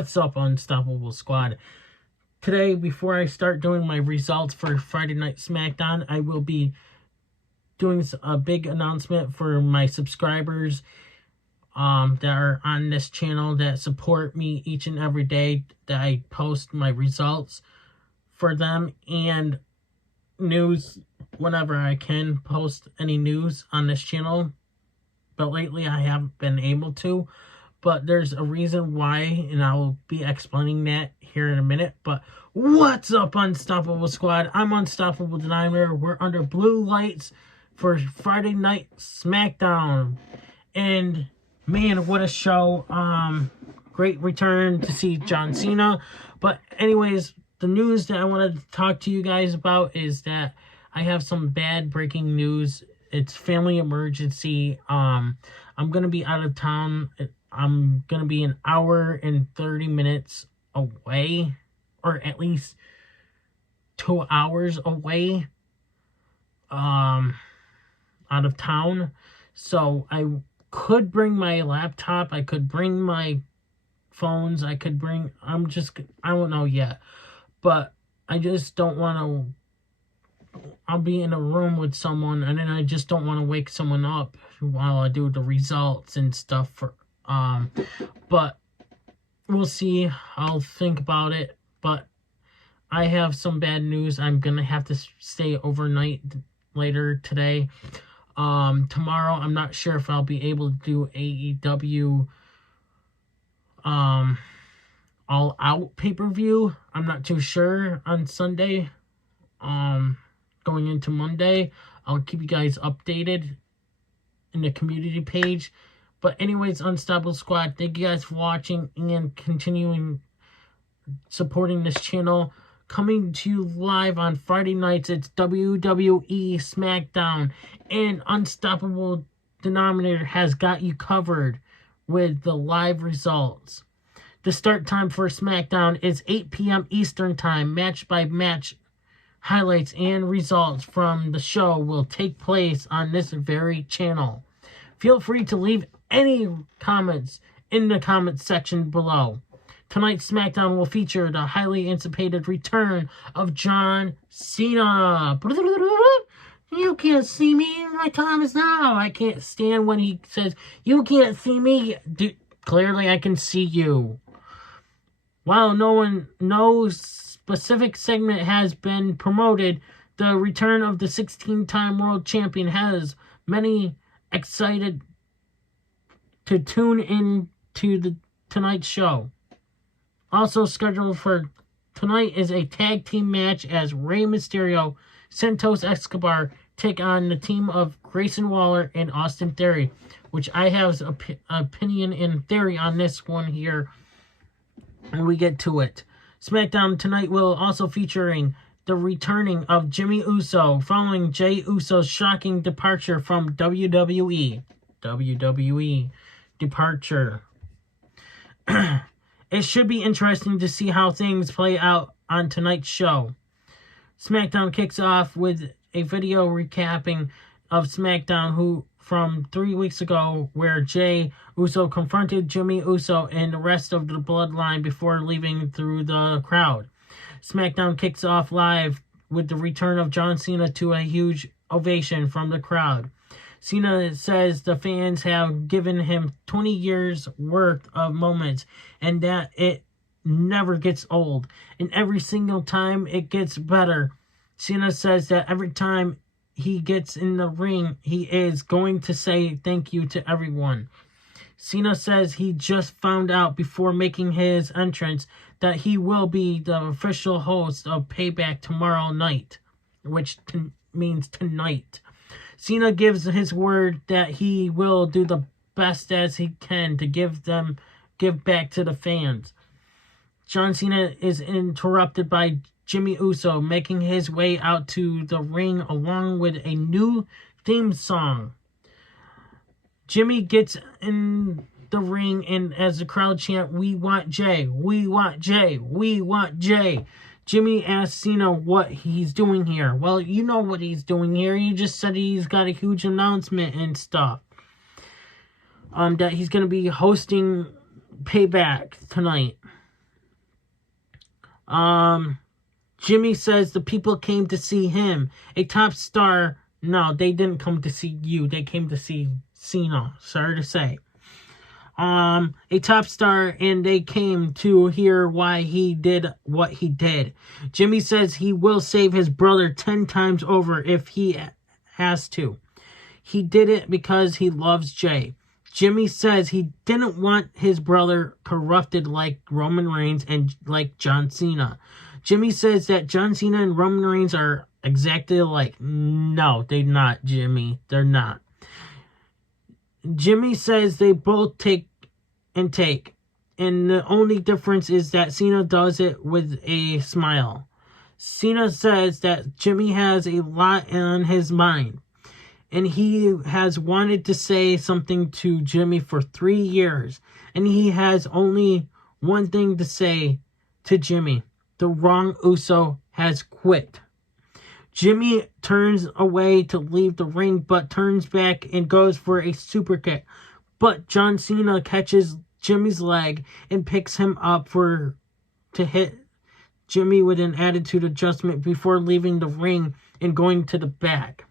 What's up, Unstoppable Squad? Today, before I start doing my results for Friday Night SmackDown, I will be doing a big announcement for my subscribers that are on this channel that support me each and every day that I post my results for them, and news whenever I can post any news on this channel. But lately I haven't been able to. But there's a reason why, and I will be explaining that here in a minute. But what's up, Unstoppable Squad? I'm Unstoppable Denominator. We're under blue lights for Friday Night SmackDown. And, man, what a show. Great return to see John Cena. But anyways, the news that I wanted to talk to you guys about is that I have some bad breaking news. It's family emergency. I'm going to be out of town. I'm going to be an hour and 30 minutes away, or at least 2 hours away, out of town. So I could bring my laptop, I could bring my phones, I don't know yet. But I just don't want to, I'll be in a room with someone, and then I just don't want to wake someone up while I do the results and stuff for, but we'll see. I'll think about it. But I have some bad news. I'm gonna have to stay overnight later today. Tomorrow, I'm not sure if I'll be able to do AEW All Out pay-per-view. I'm not too sure on Sunday. Going into Monday, I'll keep you guys updated in the community page. But anyways, Unstoppable Squad, thank you guys for watching and continuing supporting this channel. Coming to you live on Friday nights, it's WWE SmackDown. And Unstoppable Denominator has got you covered with the live results. The start time for SmackDown is 8 p.m. Eastern Time. Match by match highlights and results from the show will take place on this very channel. Feel free to leave any comments in the comments section below. Tonight's SmackDown will feature the highly anticipated return of John Cena. You can't see me, my time is now. I can't stand when he says, you can't see me. Clearly I can see you. While no specific segment has been promoted, the return of the 16-time world champion has many excited to tune in to tonight's show. Also scheduled for tonight is a tag team match as Rey Mysterio, Santos Escobar take on the team of Grayson Waller and Austin Theory, which I have an opinion and theory on this one here when we get to it. SmackDown tonight will also featuring the returning of Jimmy Uso following Jey Uso's shocking departure from WWE. Departure. It should be interesting to see how things play out on tonight's show. SmackDown kicks off with a video recapping of SmackDown from 3 weeks ago, where Jey Uso confronted Jimmy Uso and the rest of the Bloodline before leaving through the crowd. SmackDown kicks off live with the return of John Cena to a huge ovation from the crowd. Cena says the fans have given him 20 years worth of moments and that it never gets old. And every single time it gets better. Cena says that every time he gets in the ring, he is going to say thank you to everyone. Cena says he just found out before making his entrance that he will be the official host of Payback tomorrow night, which means tonight. Cena gives his word that he will do the best as he can to give back to the fans. John Cena is interrupted by Jimmy Uso making his way out to the ring along with a new theme song. Jimmy gets in the ring, and as the crowd chant, "We want Jey, we want Jey, we want Jey," Jimmy asks Cena what he's doing here. Well, you know what he's doing here. He just said he's got a huge announcement and stuff. That he's going to be hosting Payback tonight. Jimmy says the people came to see him. A top star. No, they didn't come to see you. They came to see Cena. Sorry to say. A top star, and they came to hear why he did what he did. Jimmy says he will save his brother 10 times over if he has to. He did it because he loves Jay. Jimmy says he didn't want his brother corrupted like Roman Reigns and like John Cena. Jimmy says that John Cena and Roman Reigns are exactly alike. No, they're not, Jimmy. They're not. Jimmy says they both take, and the only difference is that Cena does it with a smile. Cena says that Jimmy has a lot on his mind, and he has wanted to say something to Jimmy for 3 years, and he has only one thing to say to Jimmy. The wrong Uso has quit. Jimmy turns away to leave the ring, but turns back and goes for a super kick. But John Cena catches Jimmy's leg and picks him up to hit Jimmy with an attitude adjustment before leaving the ring and going to the back.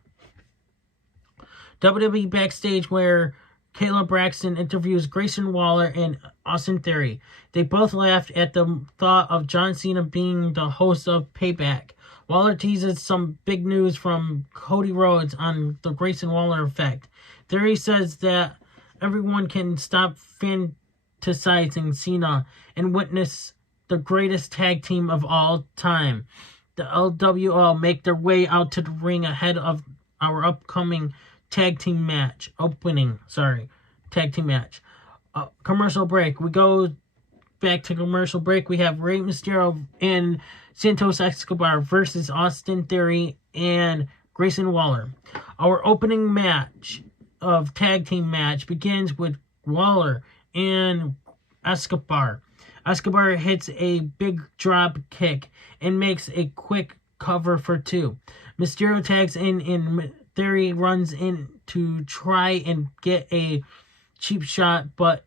WWE backstage, where Kayla Braxton interviews Grayson Waller and Austin Theory. They both laughed at the thought of John Cena being the host of Payback. Waller teases some big news from Cody Rhodes on the Grayson Waller effect. Theory says that everyone can stop fantasizing Cena and witness the greatest tag team of all time. The LWO make their way out to the ring ahead of our upcoming tag team match. Commercial break. We go back to commercial break. We have Rey Mysterio and Santos Escobar versus Austin Theory and Grayson Waller. Our opening match of tag team match begins with Waller and Escobar. Escobar hits a big drop kick and makes a quick cover for 2. Mysterio tags in and Theory runs in to try and get a cheap shot, but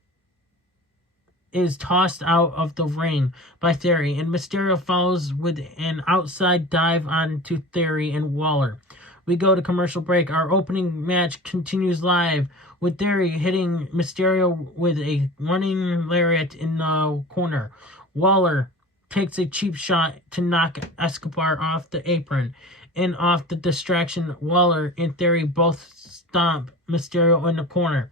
is tossed out of the ring by Theory, and Mysterio follows with an outside dive onto Theory and Waller. We go to commercial break. Our opening match continues live with Theory hitting Mysterio with a running lariat in the corner. Waller takes a cheap shot to knock Escobar off the apron, and off the distraction, Waller and Theory both stomp Mysterio in the corner.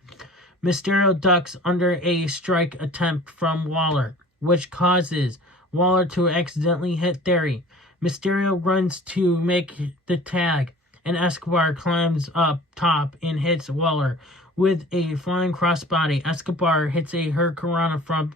Mysterio ducks under a strike attempt from Waller, which causes Waller to accidentally hit Theory. Mysterio runs to make the tag, and Escobar climbs up top and hits Waller with a flying crossbody. Escobar hits a hurricanrana from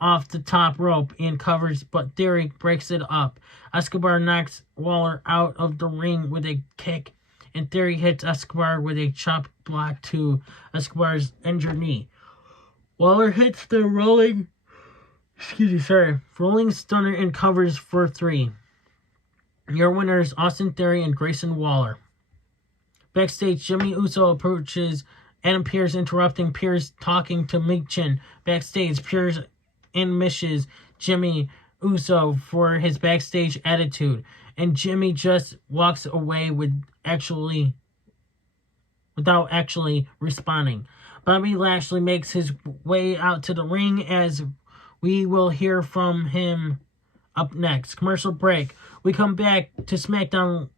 off the top rope and covers, but Theory breaks it up. Escobar knocks Waller out of the ring with a kick, and Theory hits Escobar with a chop block to Escobar's injured knee. Waller hits the rolling stunner and covers for 3. Your winners, Austin Theory and Grayson Waller. Backstage, Jimmy Uso approaches Adam Pearce, interrupting Pearce talking to Michin. Backstage, Pearce misses Jimmy Uso for his backstage attitude, and Jimmy just walks away without actually responding. Bobby Lashley makes his way out to the ring, as we will hear from him up next. Commercial break. We come back to SmackDown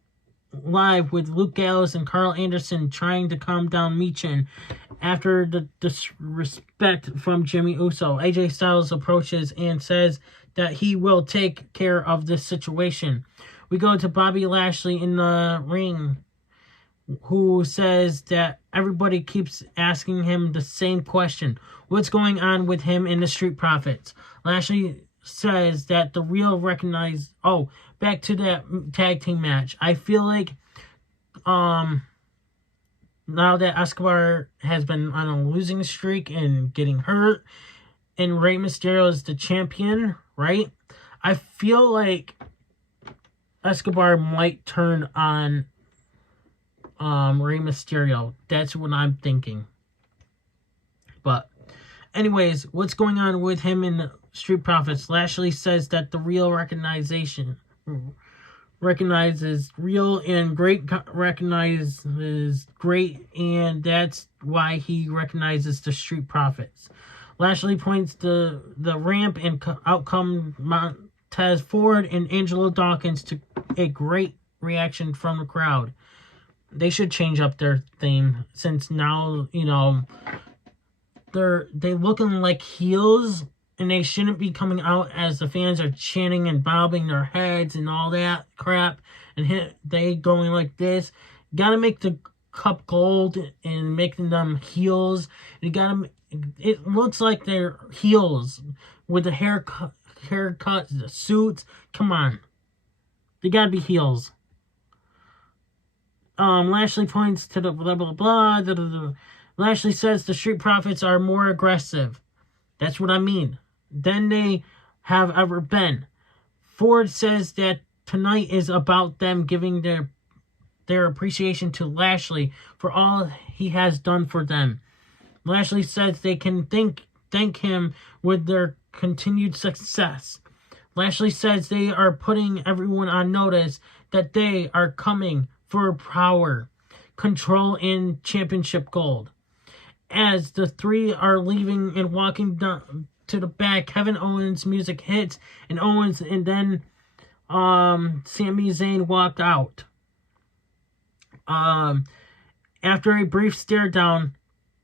Live with Luke Gallows and Carl Anderson trying to calm down Michin after the disrespect from Jimmy Uso. AJ Styles approaches and says that he will take care of this situation. We go to Bobby Lashley in the ring, who says that everybody keeps asking him the same question. What's going on with him and the Street Profits? Lashley says that the real recognize... Oh, back to that tag team match. I feel like now that Escobar has been on a losing streak and getting hurt, and Rey Mysterio is the champion, right? I feel like Escobar might turn on Rey Mysterio. That's what I'm thinking. But Anyways, what's going on with him and the Street Profits? Lashley says that the real recognizes real and great recognizes great, and that's why he recognizes the Street Profits. Lashley points to the ramp, and out come Montez Ford and Angelo Dawkins to a great reaction from the crowd. They should change up their theme, since now, you know, they looking like heels, and they shouldn't be coming out as the fans are chanting and bobbing their heads and all that crap, and they going like this. You gotta make the cup gold and making them heels. It looks like they're heels with the haircuts, the suits. Come on, they gotta be heels. Lashley points to the blah blah blah. Lashley says the Street Profits are more aggressive. That's what I mean, than they have ever been. Ford says that tonight is about them giving their appreciation to Lashley for all he has done for them. Lashley says they can thank him with their continued success. Lashley says they are putting everyone on notice that they are coming for power, control, and championship gold. As the three are leaving and walking down to the back, Kevin Owens' music hits, and then Sami Zayn walked out. After a brief stare down,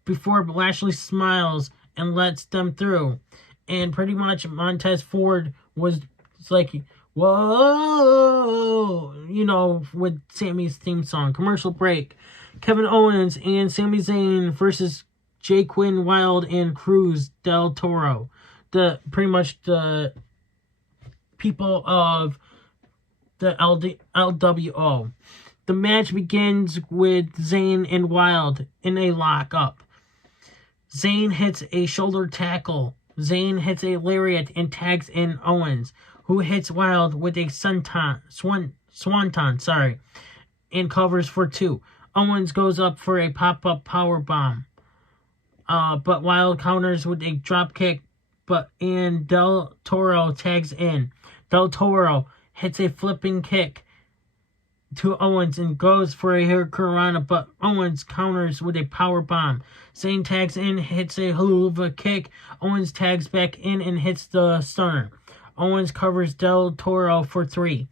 before Lashley smiles and lets them through, and pretty much Montez Ford was like, whoa, you know, with Sami's theme song. Commercial break. Kevin Owens and Sami Zayn versus Jay Quinn, Wilde, and Cruz del Toro. Pretty much the people of the LWO. The match begins with Zayn and Wilde in a lock-up. Zayn hits a shoulder tackle. Zayn hits a lariat and tags in Owens, who hits Wilde with a swanton, and covers for 2. Owens goes up for a pop-up powerbomb. But Wilde counters with a drop kick, and Del Toro tags in. Del Toro hits a flipping kick to Owens and goes for a Hurricanrana, but Owens counters with a power bomb. Zayn tags in, hits a hula kick. Owens tags back in and hits the stunner. Owens covers Del Toro for 3.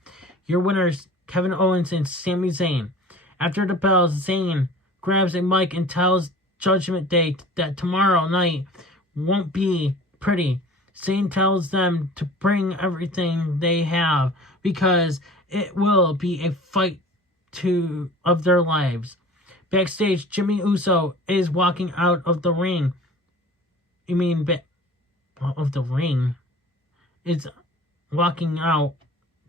Your winners, Kevin Owens and Sami Zayn. After the bell, Zayn grabs a mic and tells Judgment Day that tomorrow night won't be pretty. Zayn tells them to bring everything they have because it will be a fight of their lives. Backstage, Jimmy Uso is walking out of the ring. Of the ring? Is walking out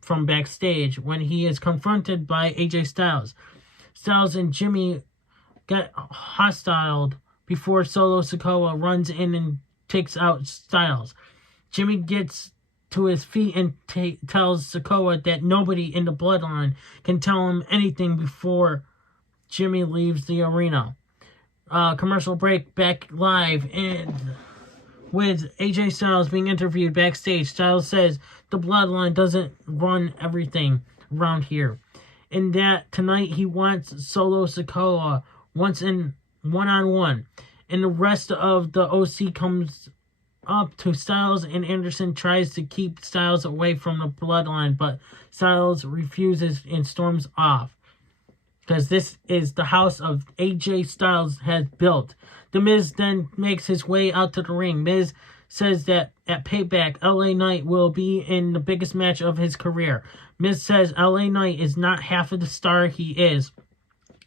from backstage when he is confronted by AJ Styles. Styles and Jimmy get hostile before Solo Sikoa runs in and takes out Styles. Jimmy gets to his feet and tells Sikoa that nobody in the Bloodline can tell him anything before Jimmy leaves the arena. Commercial break, back live, and with AJ Styles being interviewed backstage, Styles says the Bloodline doesn't run everything around here, and that tonight he wants Solo Sikoa once in one-on-one, and the rest of the OC comes up to Styles, and Anderson tries to keep Styles away from the Bloodline, but Styles refuses and storms off because this is the house of AJ Styles has built. The Miz then makes his way out to the ring. Miz says that at Payback, LA Knight will be in the biggest match of his career. Miz says LA Knight is not half of the star he is,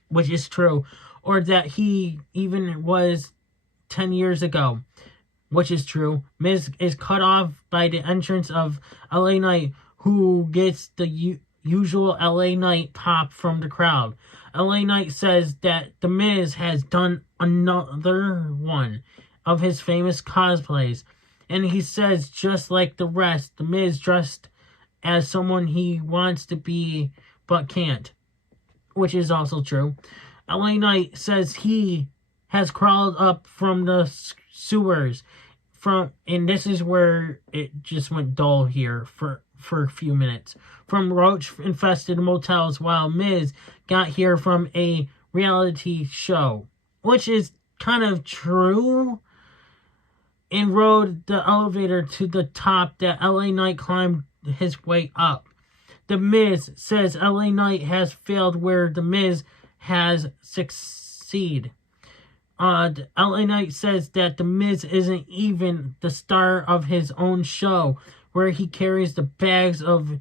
which is true, or that he even was 10 years ago, which is true. Miz is cut off by the entrance of LA Knight, who gets the usual LA Knight pop from the crowd. LA Knight says that The Miz has done another one of his famous cosplays, and he says, just like the rest, The Miz dressed as someone he wants to be but can't, which is also true. LA Knight says he has crawled up from the sewers and this is where it just went dull here for a few minutes. From roach-infested motels while Miz got here from a reality show, which is kind of true, and rode the elevator to the top that LA Knight climbed his way up. The Miz says LA Knight has failed where The Miz has succeeded. LA Knight says that The Miz isn't even the star of his own show, where he carries the bags of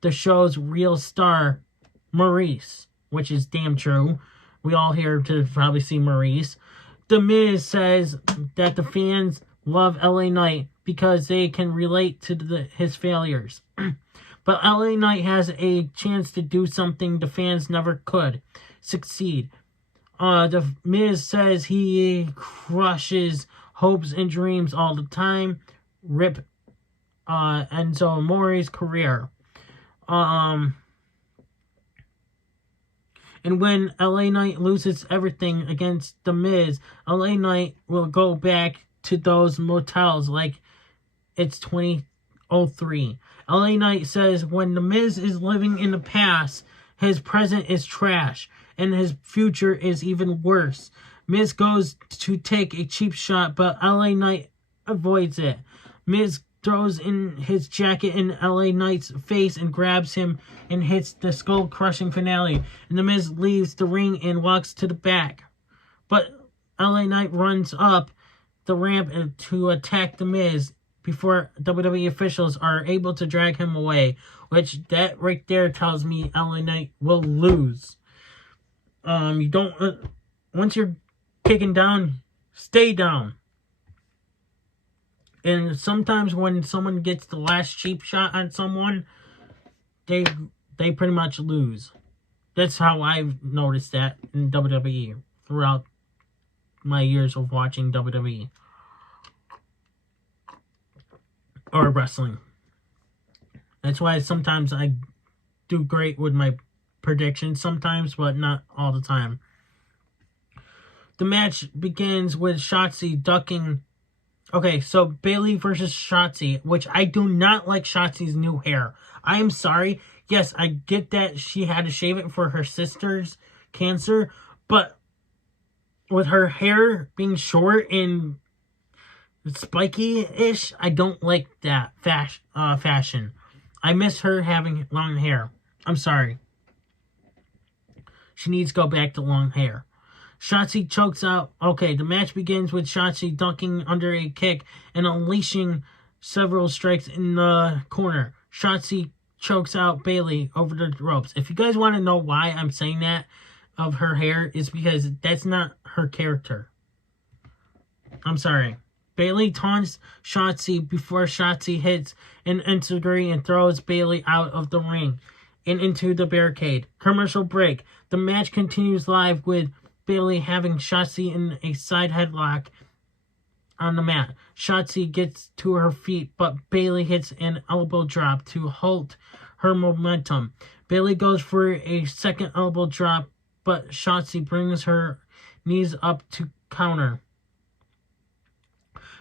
the show's real star, Maurice, which is damn true. We all here to probably see Maurice. The Miz says that the fans love LA Knight because they can relate to his failures. But LA Knight has a chance to do something the fans never could. Succeed. The Miz says he crushes hopes and dreams all the time. Rip Enzo Amore's career. And when LA Knight loses everything against The Miz, LA Knight will go back to those motels like it's 2003. LA Knight says when The Miz is living in the past, his present is trash, and his future is even worse. Miz goes to take a cheap shot, but LA Knight avoids it. Miz throws in his jacket in LA Knight's face and grabs him and hits the skull-crushing finale. And The Miz leaves the ring and walks to the back. But LA Knight runs up the ramp to attack The Miz before WWE officials are able to drag him away. Which, that right there tells me LA Knight will lose. You don't... once you're kicking down, stay down. And sometimes when someone gets the last cheap shot on someone, they pretty much lose. That's how I've noticed that in WWE throughout my years of watching WWE. Or wrestling. That's why sometimes I do great with my predictions sometimes, but not all the time. The match begins with Shotzi ducking. Okay, so Bayley versus Shotzi, which I do not like Shotzi's new hair. I am sorry. Yes, I get that she had to shave it for her sister's cancer, but with her hair being short and spiky-ish, I don't like that fashion. I miss her having long hair. I'm sorry. She needs to go back to long hair. Shotzi chokes out. Okay, the match begins with Shotzi dunking under a kick and unleashing several strikes in the corner. Shotzi chokes out Bayley over the ropes. If you guys want to know why I'm saying that of her hair, is because that's not her character. I'm sorry. Bayley taunts Shotzi before Shotzi hits an enziguri and throws Bayley out of the ring and into the barricade. Commercial break. The match continues live with Bayley having Shotzi in a side headlock on the mat. Shotzi gets to her feet, but Bayley hits an elbow drop to halt her momentum. Bayley goes for a second elbow drop, but Shotzi brings her knees up to counter.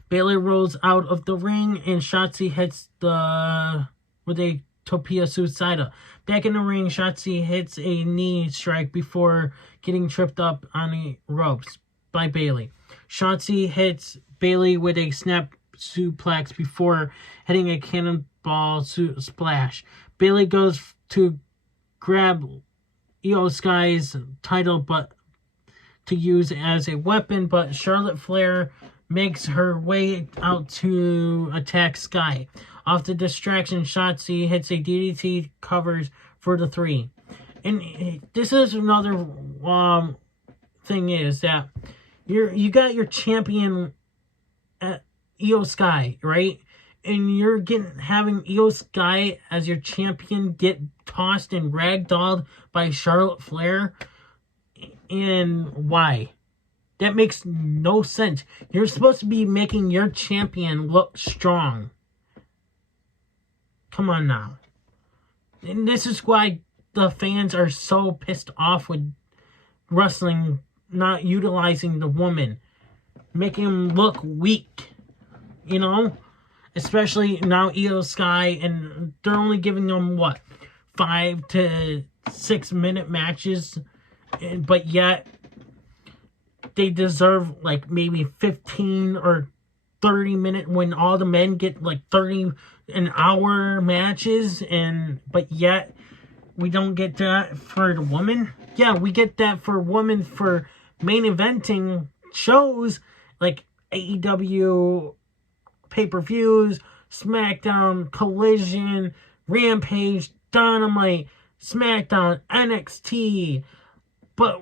Bayley rolls out of the ring, and Shotzi hits with a Topia Suicida. Back in the ring, Shotzi hits a knee strike before getting tripped up on the ropes by Bayley. Shotzi hits Bayley with a snap suplex before hitting a cannonball splash. Bayley goes to grab Io Sky's title but to use as a weapon, but Charlotte Flair makes her way out to attack Sky. Off the distraction, Shotzi hits a DDT, covers for the 3. And this is another thing is that you got your champion Io Sky, right? And you're having Io Sky as your champion get tossed and ragdolled by Charlotte Flair. And why? That makes no sense. You're supposed to be making your champion look strong. Come on now. And this is why the fans are so pissed off with wrestling not utilizing the woman. Making them look weak. you know? Especially now Io Sky, and they're only giving them, what, 5 to 6 minute matches, but yet they deserve like maybe 15 or 30 minute, when all the men get like 30 an hour matches, but yet we don't get that for the women. Yeah, we get that for women for main eventing shows like AEW pay-per-views, SmackDown, Collision, Rampage, Dynamite, SmackDown, NXT. But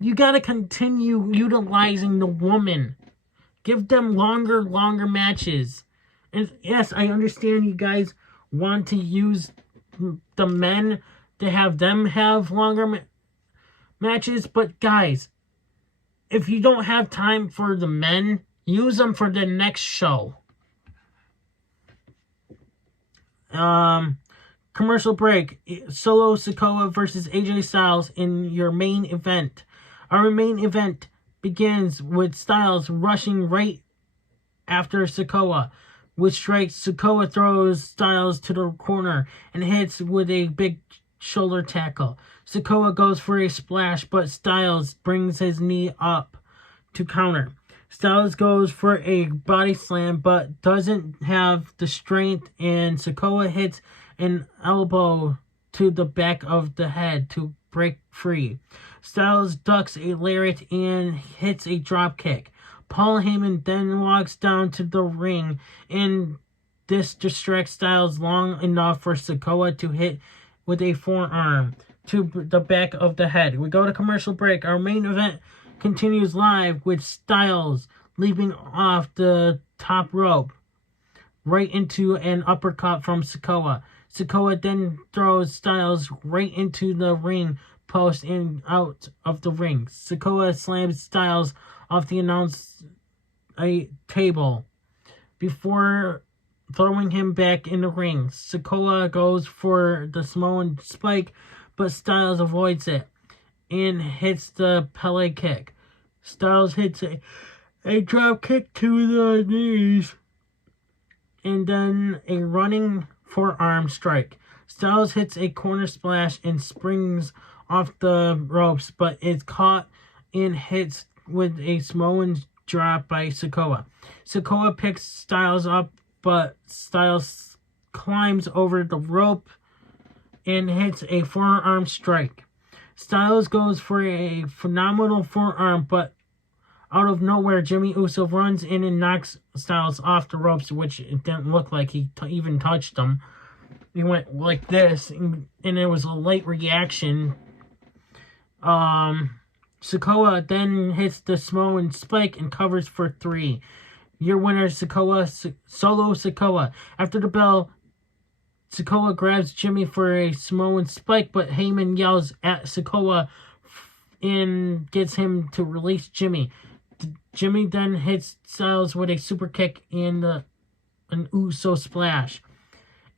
you gotta continue utilizing the woman. Give them longer matches. And yes, I understand you guys want to use the men to have them have longer matches, but guys, if you don't have time for the men, use them for the next show. Commercial break. Solo Sikoa versus AJ Styles in your main event. Our main event begins with Styles rushing right after Sikoa. With strikes, Sikoa throws Styles to the corner and hits with a big shoulder tackle. Sikoa goes for a splash, but Styles brings his knee up to counter. Styles goes for a body slam, but doesn't have the strength, and Sikoa hits an elbow to the back of the head to break free. Styles ducks a lariat and hits a drop kick. Paul Heyman then walks down to the ring, and this distracts Styles long enough for Sikoa to hit with a forearm to the back of the head. We go to commercial break. Our main event continues live with Styles leaping off the top rope right into an uppercut from Sikoa. Sikoa then throws Styles right into the ring post and out of the ring. Sikoa slams Styles off the announce table before throwing him back in the ring. Sikoa goes for the Samoan spike, but Styles avoids it and hits the Pele kick. Styles hits a drop kick to the knees and then a running forearm strike. Styles hits a corner splash and springs off the ropes, but is caught and hits with a Samoan drop by Sikoa. Sikoa picks Styles up, but Styles climbs over the rope and hits a forearm strike. Styles goes for a phenomenal forearm, but out of nowhere, Jimmy Uso runs in and knocks Styles off the ropes, which it didn't look like he even touched him. He went like this, and it was a late reaction. Sikoa then hits the Samoan spike and covers for 3. Your winner, Solo Sikoa. After the bell, Sikoa grabs Jimmy for a Samoan spike, but Heyman yells at Sikoa and gets him to release Jimmy. Jimmy then hits Styles with a super kick and an Uso splash.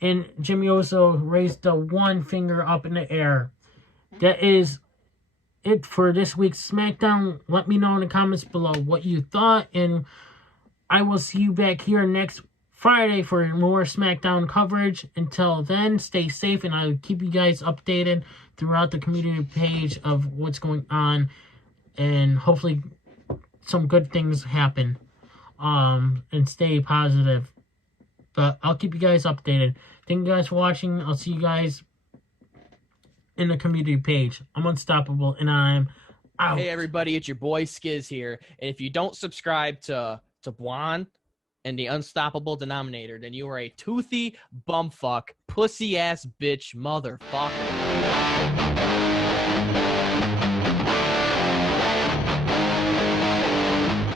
And Jimmy Uso raised the one finger up in the air. That is it for this week's SmackDown. Let me know in the comments below what you thought, and I will see you back here next Friday for more SmackDown coverage. Until then, stay safe, and I'll keep you guys updated throughout the community page of what's going on, and hopefully some good things happen, and stay positive. But I'll keep you guys updated. Thank you guys for watching. I'll see you guys in the community page. I'm unstoppable, and I'm out. Hey everybody, it's your boy Skiz here. And if you don't subscribe to Blonde and the Unstoppable Denominator, then you are a toothy bumfuck, pussy ass bitch motherfucker.